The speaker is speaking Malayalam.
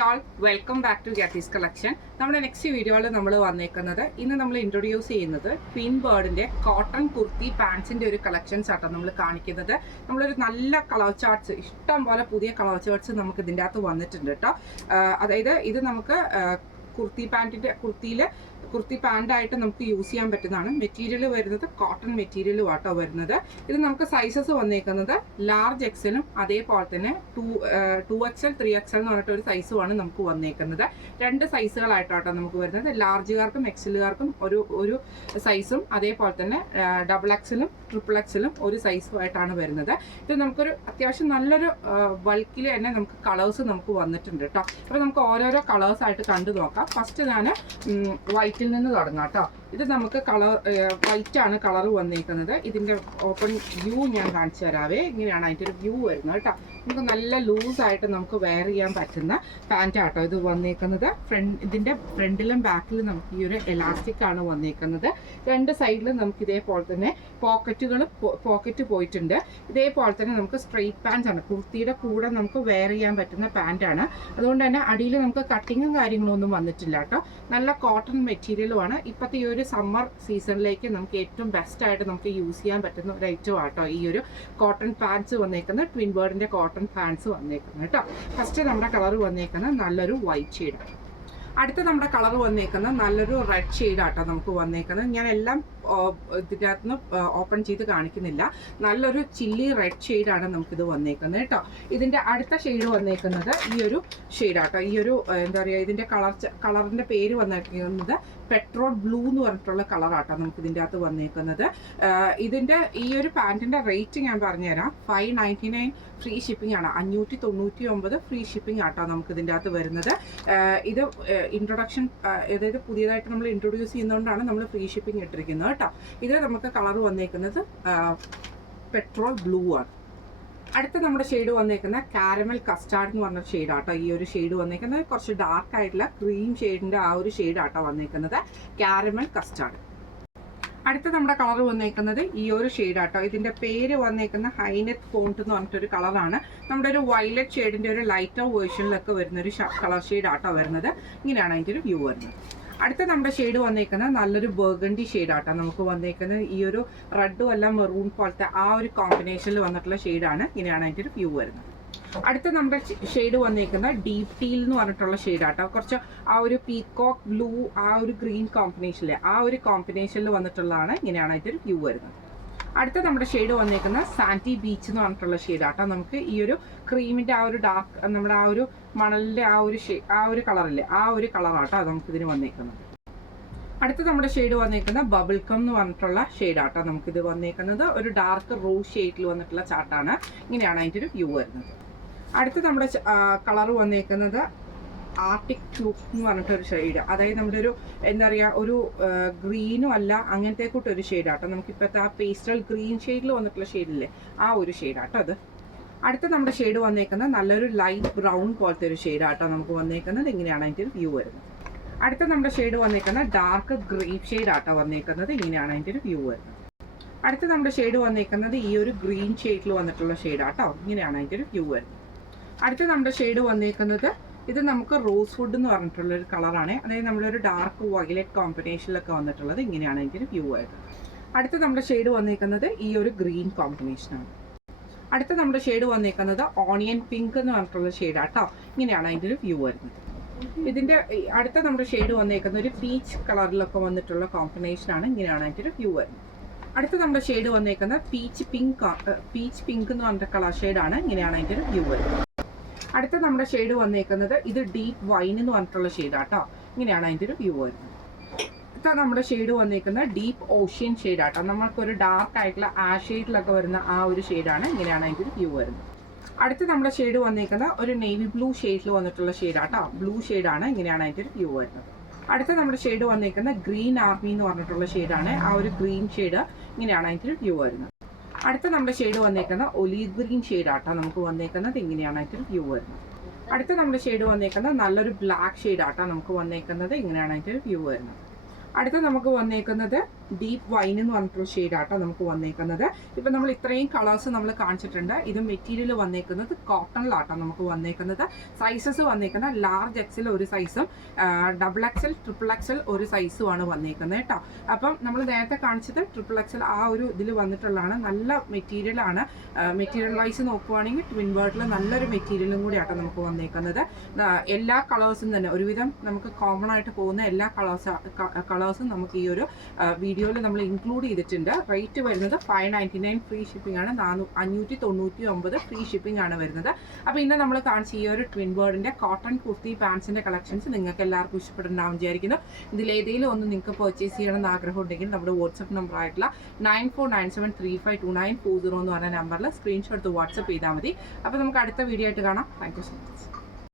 Hi all, welcome back to ഗാത്തീസ് കളക്ഷൻ. നമ്മുടെ നെക്സ്റ്റ് വീഡിയോയിൽ നമ്മൾ വന്നേക്കുന്നത് ഇന്ന് നമ്മൾ ഇൻട്രൊഡ്യൂസ് ചെയ്യുന്നത് ട്വിൻ ബേർഡിന്റെ കോട്ടൺ കുർത്തി പാൻസിന്റെ ഒരു കളക്ഷൻസ് ആട്ടോ നമ്മൾ കാണിക്കുന്നത്. നമ്മളൊരു നല്ല കളർ ചാർട്ട്സ്, ഇഷ്ടം പോലെ പുതിയ കളർ ചാർട്ട്സ് നമുക്ക് ഇതിൻ്റെ അകത്ത് വന്നിട്ടുണ്ട് കേട്ടോ. അതായത് ഇത് നമുക്ക് കുർത്തി പാൻ്റായിട്ട് നമുക്ക് യൂസ് ചെയ്യാൻ പറ്റുന്നതാണ്. മെറ്റീരിയൽ വരുന്നത് കോട്ടൺ മെറ്റീരിയലും ആട്ടോ വരുന്നത്. ഇത് നമുക്ക് സൈസസ് വന്നേക്കുന്നത് ലാർജ് എക്സലും അതേപോലെ തന്നെ 2XL 3XL എന്ന് പറഞ്ഞിട്ട് ഒരു സൈസുമാണ് നമുക്ക് വന്നേക്കുന്നത്. രണ്ട് സൈസുകളായിട്ടാട്ടോ നമുക്ക് വരുന്നത്. ലാർജുകാർക്കും എക്സലുകാർക്കും ഒരു സൈസും അതേപോലെ തന്നെ XXL XXL ഒരു സൈസുമായിട്ടാണ് വരുന്നത്. ഇത് നമുക്കൊരു അത്യാവശ്യം നല്ലൊരു ബൾക്കിൽ തന്നെ നമുക്ക് കളേഴ്സ് നമുക്ക് വന്നിട്ടുണ്ട് കേട്ടോ. അപ്പോൾ നമുക്ക് ഓരോരോ കളേഴ്സ് ആയിട്ട് കണ്ടു നോക്കാം. ഫസ്റ്റ് ഞാൻ വൈറ്റിൽ നിന്ന് തുടങ്ങാം കേട്ടോ. ഇത് നമുക്ക് വൈറ്റ് ആണ് കളർ വന്നേക്കുന്നത്. ഇതിൻ്റെ ഓപ്പൺ വ്യൂ ഞാൻ കാണിച്ചു തരാവേ. ഇങ്ങനെയാണ് അതിൻ്റെ ഒരു വ്യൂ വരുന്നത് കേട്ടോ. നമുക്ക് നല്ല ലൂസായിട്ട് നമുക്ക് വെയർ ചെയ്യാൻ പറ്റുന്ന പാൻറ്റാട്ടോ ഇത് വന്നേക്കുന്നത്. ഇതിൻ്റെ ഫ്രണ്ടിലും ബാക്കിലും നമുക്ക് ഈ ഒരു എലാസ്റ്റിക് ആണ് വന്നേക്കുന്നത്. രണ്ട് സൈഡിലും നമുക്ക് ഇതേപോലെ തന്നെ പോക്കറ്റ് പോയിട്ടുണ്ട്. ഇതേപോലെ തന്നെ നമുക്ക് സ്ട്രെയിറ്റ് പാൻസ് ആണ്, കുർത്തിയുടെ കൂടെ നമുക്ക് വെയർ ചെയ്യാൻ പറ്റുന്ന പാൻറ്റാണ്. അതുകൊണ്ട് തന്നെ അടിയിൽ നമുക്ക് കട്ടിങ്ങും കാര്യങ്ങളൊന്നും വന്നിട്ടില്ല കേട്ടോ. നല്ല കോട്ടൺ മെറ്റീരിയലുമാണ്. ഇപ്പോഴത്തെ ഈ ഒരു സമ്മർ സീസണിലേക്ക് നമുക്ക് ഏറ്റവും ബെസ്റ്റ് ആയിട്ട് നമുക്ക് യൂസ് ചെയ്യാൻ പറ്റുന്ന ഒരു ഐറ്റം ആട്ടോ ഈ ഒരു കോട്ടൺ പാൻസ് വന്നേക്കുന്നത്. ട്വിൻ ബേർഡിന്റെ കോട്ടൺ പാൻസ് വന്നേക്കുന്നത് കേട്ടോ. ഫസ്റ്റ് നമ്മുടെ കളർ വന്നേക്കുന്നത് നല്ലൊരു വൈറ്റ് ഷെയ്ഡാണ്. അടുത്ത നമ്മുടെ കളർ വന്നേക്കുന്നത് നല്ലൊരു റെഡ് ഷെയ്ഡാട്ടോ നമുക്ക് വന്നേക്കുന്നത്. ഞാൻ എല്ലാം ഇതിൻ്റെ അകത്തുനിന്ന് ഓപ്പൺ ചെയ്ത് കാണിക്കുന്നില്ല. നല്ലൊരു ചില്ലി റെഡ് ഷെയ്ഡാണ് നമുക്കിത് വന്നേക്കുന്നത് കേട്ടോ. ഇതിൻ്റെ അടുത്ത ഷെയ്ഡ് വന്നേക്കുന്നത് ഈ ഒരു ഷെയ്ഡാട്ടോ. ഈ ഒരു എന്താ പറയുക, ഇതിൻ്റെ കളറിൻ്റെ പേര് വന്നേക്കുന്നത് പെട്രോൾ ബ്ലൂ എന്ന് പറഞ്ഞിട്ടുള്ള കളറാട്ടോ നമുക്ക് ഇതിൻ്റെ അകത്ത് വന്നേക്കുന്നത്. ഇതിൻ്റെ ഈ ഒരു പാൻറ്റിൻ്റെ റേറ്റ് ഞാൻ പറഞ്ഞുതരാം. 599 ഫ്രീ ഷിപ്പിംഗ് ആണ്. 599 ഫ്രീ ഷിപ്പിംഗ് ആട്ടോ നമുക്ക് ഇതിൻ്റെ അകത്ത് വരുന്നത്. ഇത് ഇൻട്രൊഡക്ഷൻ, അതായത് പുതിയതായിട്ട് നമ്മൾ ഇൻട്രൊഡ്യൂസ് ചെയ്യുന്നതുകൊണ്ടാണ് നമ്മൾ ഫ്രീ ഷിപ്പിംഗ് ഇട്ടിരിക്കുന്നത് കേട്ടോ. ഇത് നമുക്ക് കളർ വന്നേക്കുന്നത് പെട്രോൾ ബ്ലൂ ആണ്. അടുത്ത നമ്മുടെ ഷെയ്ഡ് വന്നേക്കുന്നത് കാരമൽ കസ്റ്റാർഡ് എന്ന് പറഞ്ഞ ഷെയ്ഡാട്ടോ. ഈ ഒരു ഷെയ്ഡ് വന്നേക്കുന്നത് കുറച്ച് ഡാർക്ക് ആയിട്ടുള്ള ക്രീം ഷെയ്ഡിൻ്റെ ആ ഒരു ഷെയ്ഡാട്ടോ വന്നേക്കുന്നത്, കാരമൽ കസ്റ്റാർഡ്. അടുത്ത നമ്മുടെ കളർ വന്നേക്കുന്നത് ഈ ഒരു ഷെയ്ഡാട്ടോ. ഇതിൻ്റെ പേര് വന്നേക്കുന്ന ഹൈനെറ്റ് ഫോണ്ട് എന്ന് പറഞ്ഞിട്ടൊരു കളറാണ്. നമ്മുടെ ഒരു വയലറ്റ് ഷെയ്ഡിൻ്റെ ഒരു ലൈറ്റർ വേർഷനിലൊക്കെ വരുന്നൊരു കളർ ഷെയ്ഡാട്ടോ വരുന്നത്. ഇങ്ങനെയാണ് അതിൻ്റെ ഒരു വ്യൂ വരുന്നത്. അടുത്ത നമ്മുടെ ഷെയ്ഡ് വന്നേക്കുന്നത് നല്ലൊരു ബർഗണ്ടി ഷെയ്ഡാട്ടോ നമുക്ക് വന്നേക്കുന്നത്. ഈ ഒരു റെഡും അല്ല മെറൂൺ പോലത്തെ ആ ഒരു കോമ്പിനേഷനിൽ വന്നിട്ടുള്ള ഷെയ്ഡാണ്. ഇങ്ങനെയാണ് അതിൻ്റെ ഒരു വ്യൂ വരുന്നത്. അടുത്ത നമ്മുടെ ഷെയ്ഡ് വന്നേക്കുന്ന ഡീപ് ടീൽ എന്ന് പറഞ്ഞിട്ടുള്ള ഷെയ്ഡാട്ടോ. കുറച്ച് ആ ഒരു പീകോക്ക് ബ്ലൂ, ആ ഒരു ഗ്രീൻ കോമ്പിനേഷനിലെ ആ ഒരു കോമ്പിനേഷനിൽ വന്നിട്ടുള്ളതാണ്. ഇങ്ങനെയാണ് അതിൻ്റെ ഒരു വ്യൂ വരുന്നത്. അടുത്ത നമ്മുടെ ഷെയ്ഡ് വന്നേക്കുന്ന സാൻഡി ബീച്ച് എന്ന് പറഞ്ഞിട്ടുള്ള ഷെയ്ഡാട്ടോ. നമുക്ക് ഈ ഒരു ക്രീമിൻ്റെ ആ ഒരു ഡാർക്ക്, നമ്മുടെ ആ ഒരു മണലിൻ്റെ ആ ഒരു കളറില്ലേ, ആ ഒരു കളറാട്ടോ നമുക്കിതിന് വന്നേക്കുന്നത്. അടുത്ത നമ്മുടെ ഷെയ്ഡ് വന്നേക്കുന്ന ബബിൾക്കം എന്ന് പറഞ്ഞിട്ടുള്ള ഷെയ്ഡാട്ടോ നമുക്കിത് വന്നേക്കുന്നത്. ഒരു ഡാർക്ക് റോസ് ഷെയ്ഡിൽ വന്നിട്ടുള്ള ചാർട്ടാണ്. ഇങ്ങനെയാണ് അതിൻ്റെ ഒരു വ്യൂ വരുന്നത്. അടുത്ത നമ്മുടെ കളർ വന്നേക്കുന്നത് ആർട്ടിക് ബ്ലൂ എന്ന് പറഞ്ഞിട്ടൊരു ഷെയ്ഡ്. അതായത് നമ്മുടെ ഒരു എന്താ പറയുക, ഒരു ഗ്രീനും അല്ല അങ്ങനത്തെ കൂട്ടൊരു ഷെയ്ഡാട്ടോ. നമുക്കിപ്പോഴത്തെ ആ പേസ്റ്റൽ ഗ്രീൻ ഷെയ്ഡിൽ വന്നിട്ടുള്ള ഷെയ്ഡില്ലേ, ആ ഒരു ഷെയ്ഡാട്ടോ അത്. അടുത്ത നമ്മുടെ ഷെയ്ഡ് വന്നേക്കുന്നത് നല്ലൊരു ലൈറ്റ് ബ്രൗൺ പോലത്തെ ഒരു ഷെയ്ഡാട്ടോ നമുക്ക് വന്നേക്കുന്നത്. ഇങ്ങനെയാണ് അതിൻ്റെ ഒരു വ്യൂ വരുന്നത്. അടുത്ത നമ്മുടെ ഷെയ്ഡ് വന്നേക്കുന്നത് ഡാർക്ക് ഗ്രേപ്പ് ഷെയ്ഡാട്ടോ വന്നേക്കുന്നത്. ഇങ്ങനെയാണ് അതിൻ്റെ ഒരു വ്യൂ വരുന്നത്. അടുത്ത നമ്മുടെ ഷെയ്ഡ് വന്നേക്കുന്നത് ഈ ഒരു ഗ്രീൻ ഷെയ്ഡിൽ വന്നിട്ടുള്ള ഷെയ്ഡാട്ടോ. ഇങ്ങനെയാണ് അതിൻ്റെ ഒരു വ്യൂ വരുന്നത്. അടുത്ത നമ്മുടെ ഷെയ്ഡ് വന്നേക്കുന്നത് ഇത് നമുക്ക് റോസ് വുഡ് എന്ന് പറഞ്ഞിട്ടുള്ളൊരു കളറാണ്. അതായത് നമ്മളൊരു ഡാർക്ക് വയലറ്റ് കോമ്പിനേഷനിലൊക്കെ വന്നിട്ടുള്ളത്. ഇങ്ങനെയാണ് അതിൻ്റെ ഒരു വ്യൂ വരുന്നത്. അടുത്ത നമ്മുടെ ഷെയ്ഡ് വന്നേക്കുന്നത് ഈ ഒരു ഗ്രീൻ കോമ്പിനേഷനാണ്. അടുത്ത നമ്മുടെ ഷെയ്ഡ് വന്നേക്കുന്നത് ഓണിയൻ പിങ്ക് എന്ന് പറഞ്ഞിട്ടുള്ള ഷെയ്ഡാട്ടോ. ഇങ്ങനെയാണ് അതിൻ്റെ ഒരു വ്യൂ വരുന്നത്. ഇതിൻ്റെ അടുത്ത നമ്മുടെ ഷെയ്ഡ് വന്നേക്കുന്ന ഒരു പീച്ച് കളറിലൊക്കെ വന്നിട്ടുള്ള കോമ്പിനേഷനാണ്. ഇങ്ങനെയാണ് അതിൻ്റെ ഒരു വ്യൂ വരുന്നത്. അടുത്ത നമ്മുടെ ഷെയ്ഡ് വന്നേക്കുന്ന പീച്ച് പിങ്ക് എന്ന് പറഞ്ഞ കളർ ഷെയ്ഡാണ്. ഇങ്ങനെയാണ് അതിൻ്റെ ഒരു വ്യൂ വരുന്നത്. അടുത്ത നമ്മുടെ ഷെയ്ഡ് വന്നേക്കുന്നത് ഇത് ഡീപ്പ് വൈൻ എന്ന് പറഞ്ഞിട്ടുള്ള ഷെയ്ഡാട്ടോ. ഇങ്ങനെയാണ് അതിൻ്റെ ഒരു വ്യൂ വരുന്നത്. അടുത്ത നമ്മുടെ ഷെയ്ഡ് വന്നേക്കുന്നത് ഡീപ്പ് ഓഷ്യൻ ഷെയ്ഡാട്ടോ. നമുക്കൊരു ഡാർക്ക് ആയിട്ടുള്ള ആ ഷെയ്ഡിലൊക്കെ വരുന്ന ആ ഒരു ഷെയ്ഡാണ്. ഇങ്ങനെയാണ് അതിൻ്റെ ഒരു വ്യൂ വരുന്നത്. അടുത്ത നമ്മുടെ ഷെയ്ഡ് വന്നേക്കുന്ന ഒരു നേവി ബ്ലൂ ഷെയ്ഡിൽ വന്നിട്ടുള്ള ഷെയ്ഡാട്ടോ. ബ്ലൂ ഷെയ്ഡാണ്. ഇങ്ങനെയാണ് അതിൻ്റെ ഒരു വ്യൂ വരുന്നത്. അടുത്ത നമ്മുടെ ഷെയ്ഡ് വന്നേക്കുന്ന ഗ്രീൻ ആർമി എന്ന് പറഞ്ഞിട്ടുള്ള ഷെയ്ഡാണ്. ആ ഒരു ഗ്രീൻ ഷെയ്ഡ്. ഇങ്ങനെയാണ് അതിൻ്റെ ഒരു വ്യൂ വരുന്നത്. അടുത്ത നമ്മുടെ ഷെയ്ഡ് വന്നേക്കുന്ന ഒലീവ് ഗ്രീൻ ഷെയ്ഡാട്ടോ നമുക്ക് വന്നേക്കുന്നത്. ഇങ്ങനെയാണ് അതിൻ്റെ വ്യൂ വരുന്നത്. അടുത്ത നമ്മുടെ ഷെയ്ഡ് വന്നേക്കുന്നത് നല്ലൊരു ബ്ലാക്ക് ഷെയ്ഡാട്ടോ നമുക്ക് വന്നേക്കുന്നത്. ഇങ്ങനെയാണ് അതിൻ്റെ വ്യൂ വരുന്നത്. അടുത്ത നമുക്ക് വന്നേക്കുന്നത് ഡീപ്പ് വൈൻ എന്ന് പറഞ്ഞിട്ടുള്ള ഷെയ്ഡാട്ടോ നമുക്ക് വന്നേക്കുന്നത്. ഇപ്പം നമ്മൾ ഇത്രയും കളേഴ്സ് നമ്മൾ കാണിച്ചിട്ടുണ്ട്. ഇത് മെറ്റീരിയൽ വന്നേക്കുന്നത് കോട്ടണിലാട്ടോ നമുക്ക് വന്നേക്കുന്നത്. സൈസസ് വന്നേക്കുന്നത് ലാർജ് എക്സൽ ഒരു സൈസും ഡബിൾ എക്സൽ ട്രിപ്പിൾ എക്സൽ ഒരു സൈസുമാണ് വന്നേക്കുന്നത് കേട്ടോ. അപ്പം നമ്മൾ നേരത്തെ കാണിച്ചത് ട്രിപ്പിൾ എക്സൽ ആ ഒരു ഇതിൽ വന്നിട്ടുള്ളതാണ്. നല്ല മെറ്റീരിയലാണ്. മെറ്റീരിയൽ വൈസ് നോക്കുവാണെങ്കിൽ ട്വിൻ ബേർഡിൽ നല്ലൊരു മെറ്റീരിയലും കൂടി ആട്ടോ നമുക്ക് വന്നേക്കുന്നത്. എല്ലാ കളേഴ്സും തന്നെ ഒരുവിധം നമുക്ക് കോമൺ ആയിട്ട് പോകുന്ന എല്ലാ കളേഴ്സും നമുക്ക് ഈ ഒരു വീഡിയോയിൽ നമ്മൾ ഇൻക്ലൂഡ് ചെയ്തിട്ടുണ്ട്. റേറ്റ് വരുന്നത് 599 ഫ്രീ ഷിപ്പിംഗ് ആണ്. 599 ഫ്രീ ഷിപ്പിംഗ് ആണ് വരുന്നത്. അപ്പോൾ ഇന്ന് നമ്മൾ കാണിച്ച ഈ ഒരു ട്വിൻ ബേർഡിൻ്റെ കോട്ടൺ കുർത്തി പാൻസിൻ്റെ കളക്ഷൻസ് നിങ്ങൾക്ക് എല്ലാവർക്കും ഇഷ്ടപ്പെടുന്നുണ്ടാവും വിചാരിക്കുന്നു. ഇതിലേതെങ്കിലും ഒന്ന് നിങ്ങൾക്ക് പർച്ചേസ് ചെയ്യണമെന്ന് ആഗ്രഹം ഉണ്ടെങ്കിൽ നമ്മുടെ വാട്സപ്പ് നമ്പർ ആയിട്ടുള്ള 9497352940 എന്ന് പറഞ്ഞ നമ്പറിൽ സ്ക്രീൻഷോട്ട് വാട്സപ്പ് ചെയ്താൽ മതി. അപ്പോൾ നമുക്ക് അടുത്ത വീഡിയോ ആയിട്ട് കാണാം. Thank you so much.